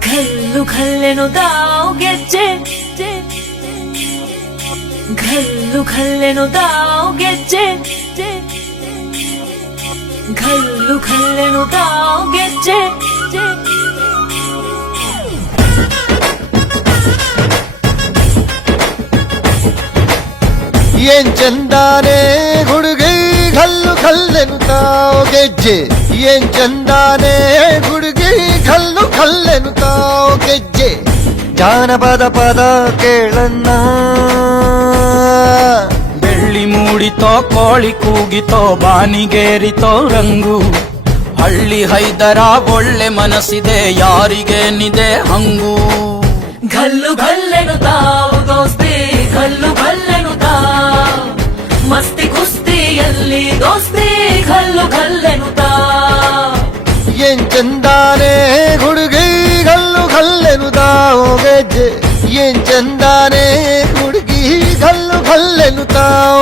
갈로 갈래노 나오겠지? 갈로 갈래노 나오겠지? 갈로 갈래노 나오겠지? 옛전단에 고르게 ಕಲ್ಲು ಕಲ್ಲೆನು ತಾವು ಗೆಜ್ಜೆ. ಏನ್ ಚಂದಾನೆ ಹುಡುಗಿ ಕಲ್ಲು ಕಲ್ಲೆನು ತಾವು ಗೆಜ್ಜೆ. ಜಾನಪದ ಪದ ಕೇಳನ್ನ ಬೆಳ್ಳಿ ಮೂಡಿತೋ ಕೋಳಿ ಕೂಗಿತೋ ಬಾನಿಗೇರಿತೋ ರಂಗು. ಹಳ್ಳಿ ಹೈದರ ಒಳ್ಳೆ ಮನಸ್ಸಿದೆ ಯಾರಿಗೇನಿದೆ ಹಂಗು. ಘಲ್ಲು ಗಲ್ಲೆನು ತಾವು ದೋಸ್ತಿ ಘಲ್ಲು ಘಲ್ಲೆನು ತಾವು ಏನ್ ಚಂದಾನೆ ಹುಡುಗಿ ಕಲ್ಲು ಕಲ್ಲೆನು ತಾವು ಗೆಜ್ಜೆ ಏನ್ ಚಂದಾನೆ ಹುಡುಗಿ ಕಲ್ಲು ಕಲ್ಲೆನು ತಾವು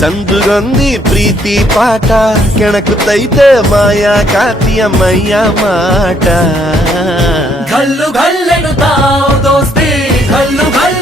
ಸಂದುಗೊಂದಿ ಪ್ರೀತಿ ಪಾಠ ಕೆಣಕುತ್ತೈತೆ ಮಾಯಾ ಕಾತಿಯ ಮೈಯ ಮಾಟ ಘಲ್ಲು ಘಲ್ಲೆನು ತಾವು ದೋಸ್ತಿ ಘಲ್ಲು ಘಲ್ಲೆನು